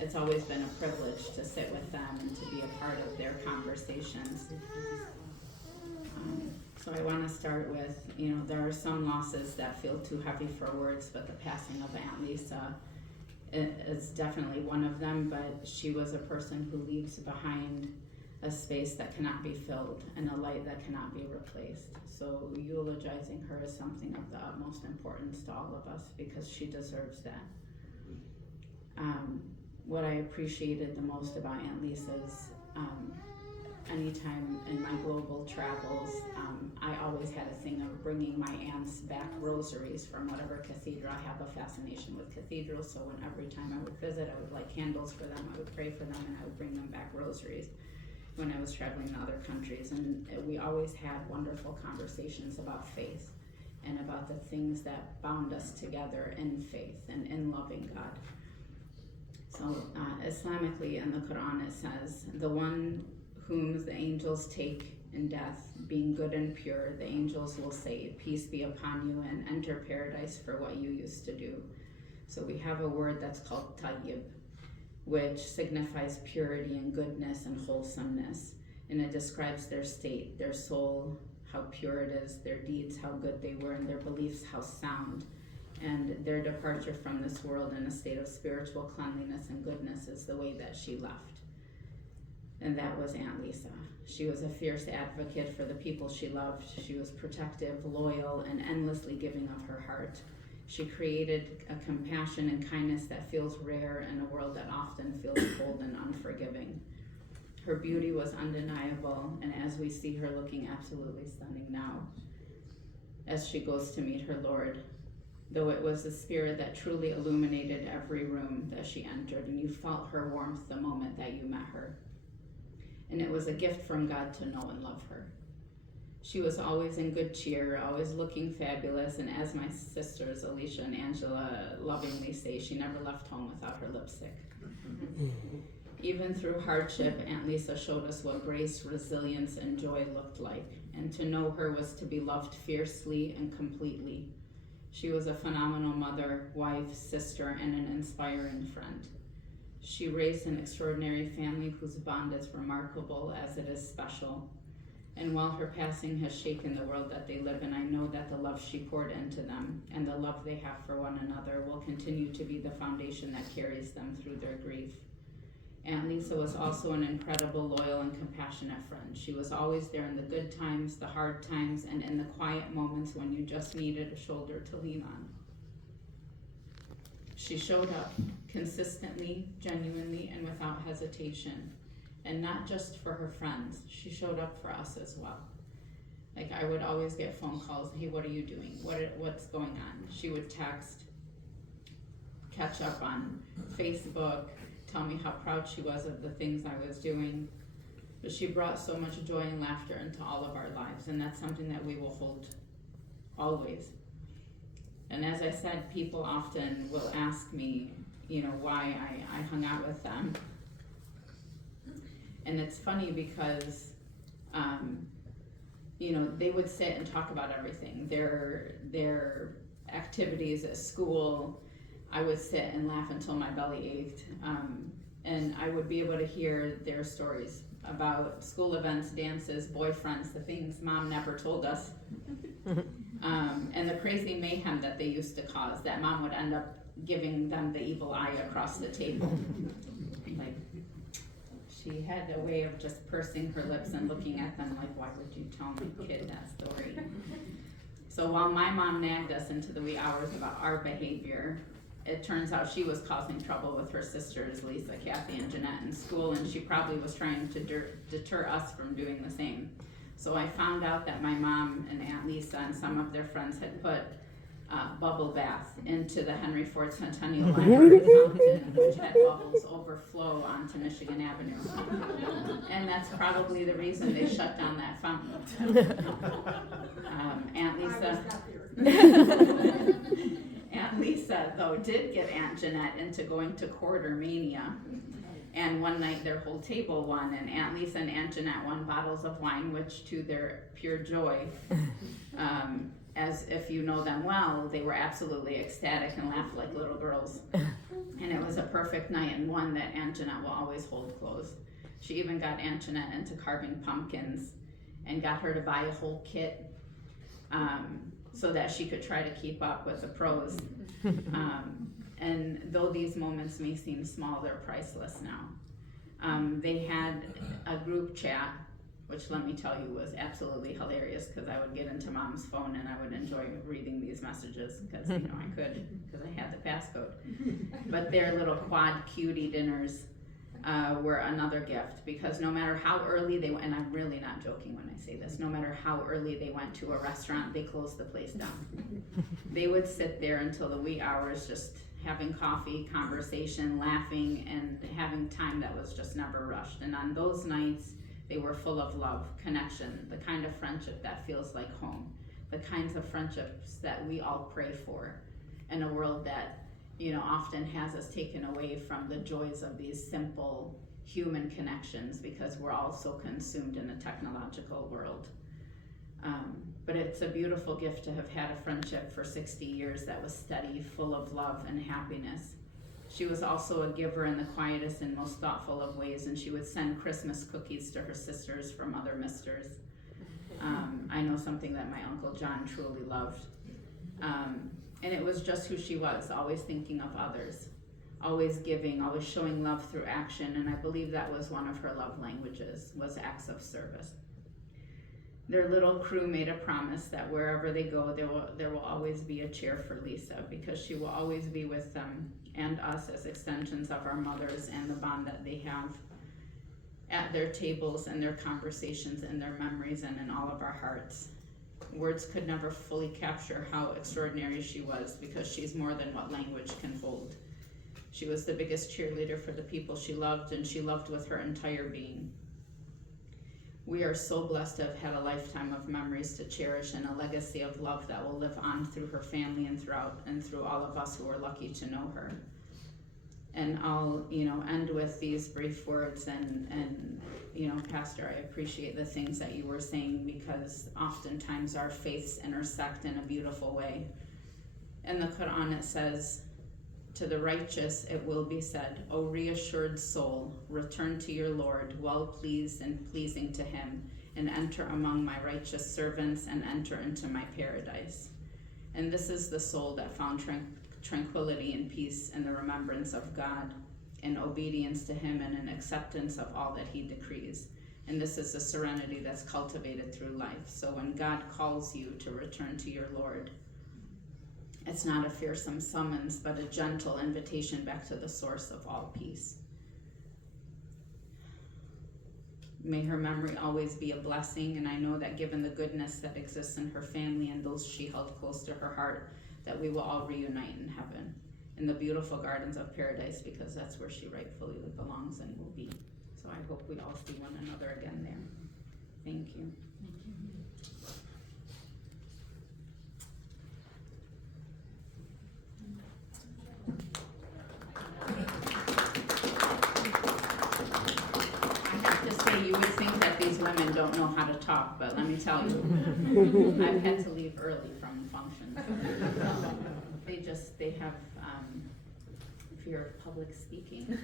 it's always been a privilege to sit with them and to be a part of their conversations. So I want to start with, there are some losses that feel too heavy for words, but the passing of Aunt Lisa is definitely one of them, but she was a person who leaves behind a space that cannot be filled and a light that cannot be replaced. So eulogizing her is something of the utmost importance to all of us because she deserves that. What I appreciated the most about Aunt Lisa's, anytime in my global travels, I always had a thing of bringing my aunts back rosaries from whatever cathedral. I have a fascination with cathedrals, so every time I would visit, I would light candles for them, I would pray for them, and I would bring them back rosaries when I was traveling to other countries. And we always had wonderful conversations about faith and about the things that bound us together in faith and in loving God. So Islamically in the Quran it says, the one whom the angels take in death, being good and pure, the angels will say, peace be upon you, and enter paradise for what you used to do. So we have a word that's called tayyib, which signifies purity and goodness and wholesomeness. And it describes their state, their soul, how pure it is, their deeds, how good they were, and their beliefs, how sound. And their departure from this world in a state of spiritual cleanliness and goodness is the way that she left. And that was Aunt Lisa. She was a fierce advocate for the people she loved. She was protective, loyal, and endlessly giving of her heart. She created a compassion and kindness that feels rare in a world that often feels cold and unforgiving. Her beauty was undeniable, and as we see her looking absolutely stunning now, as she goes to meet her Lord, though it was the spirit that truly illuminated every room that she entered, and you felt her warmth the moment that you met her. And it was a gift from God to know and love her. She was always in good cheer, always looking fabulous, and as my sisters Alicia and Angela lovingly say, she never left home without her lipstick. Even through hardship, Aunt Lisa showed us what grace, resilience, and joy looked like, and to know her was to be loved fiercely and completely. She was a phenomenal mother, wife, sister, and an inspiring friend. She raised an extraordinary family whose bond is remarkable as it is special. And while her passing has shaken the world that they live in, I know that the love she poured into them and the love they have for one another will continue to be the foundation that carries them through their grief. Aunt Lisa was also an incredible, loyal, and compassionate friend. She was always there in the good times, the hard times, and in the quiet moments when you just needed a shoulder to lean on. She showed up consistently, genuinely, and without hesitation. And not just for her friends, she showed up for us as well. Like, I would always get phone calls, hey, what are you doing? What's going on? She would text, catch up on Facebook, tell me how proud she was of the things I was doing. But she brought so much joy and laughter into all of our lives, and that's something that we will hold always. And as I said, people often will ask me, why I hung out with them. And it's funny because, they would sit and talk about everything. Their activities at school, I would sit and laugh until my belly ached. And I would be able to hear their stories about school events, dances, boyfriends, the things Mom never told us. And the crazy mayhem that they used to cause, that Mom would end up giving them the evil eye across the table. Like, she had a way of just pursing her lips and looking at them like, why would you tell my kid that story? So while my mom nagged us into the wee hours about our behavior, it turns out she was causing trouble with her sisters, Lisa, Kathy, and Jeanette in school, and she probably was trying to deter us from doing the same. So I found out that my mom and Aunt Lisa and some of their friends had put bubble bath into the Henry Ford Centennial Library fountain, which had bubbles overflow onto Michigan Avenue. And that's probably the reason they shut down that fountain. Aunt Lisa, though, did get Aunt Jeanette into going to quarter mania. And one night their whole table won, and Aunt Lisa and Aunt Jeanette won bottles of wine, which to their pure joy, as if you know them well, they were absolutely ecstatic and laughed like little girls. And it was a perfect night, and one that Aunt Jeanette will always hold close. She even got Aunt Jeanette into carving pumpkins and got her to buy a whole kit so that she could try to keep up with the pros. And though these moments may seem small, they're priceless now. They had a group chat, which let me tell you was absolutely hilarious, because I would get into Mom's phone and I would enjoy reading these messages because I could, because I had the passcode. But their little quad cutie dinners were another gift, because no matter how early they went, and I'm really not joking when I say this, no matter how early they went to a restaurant, they closed the place down. They would sit there until the wee hours, just having coffee, conversation, laughing, and having time that was just never rushed. And on those nights, they were full of love, connection, the kind of friendship that feels like home, the kinds of friendships that we all pray for in a world that, often has us taken away from the joys of these simple human connections, because we're all so consumed in a technological world. But it's a beautiful gift to have had a friendship for 60 years that was steady, full of love and happiness. She was also a giver in the quietest and most thoughtful of ways, and she would send Christmas cookies to her sisters from other misters. I know something that my Uncle John truly loved. And it was just who she was, always thinking of others, always giving, always showing love through action, and I believe that was one of her love languages, was acts of service. Their little crew made a promise that wherever they go, there will always be a cheer for Lisa, because she will always be with them and us as extensions of our mothers, and the bond that they have at their tables and their conversations and their memories and in all of our hearts. Words could never fully capture how extraordinary she was, because she's more than what language can hold. She was the biggest cheerleader for the people she loved, and she loved with her entire being. We are so blessed to have had a lifetime of memories to cherish, and a legacy of love that will live on through her family and through all of us who are lucky to know her. And I'll, end with these brief words, and Pastor, I appreciate the things that you were saying, because oftentimes our faiths intersect in a beautiful way. In the Quran it says, "To the righteous it will be said, O reassured soul, return to your Lord, well pleased and pleasing to him, and enter among my righteous servants, and enter into my paradise." And this is the soul that found tranquility and peace in the remembrance of God, in obedience to him, and in acceptance of all that he decrees. And this is the serenity that's cultivated through life. So when God calls you to return to your Lord, it's not a fearsome summons, but a gentle invitation back to the source of all peace. May her memory always be a blessing, and I know that given the goodness that exists in her family and those she held close to her heart, that we will all reunite in heaven, in the beautiful gardens of paradise, because that's where she rightfully belongs and will be. So I hope we all see one another again there. Thank you. You would think that these women don't know how to talk, but let me tell you, I've had to leave early from functions. They have fear of public speaking.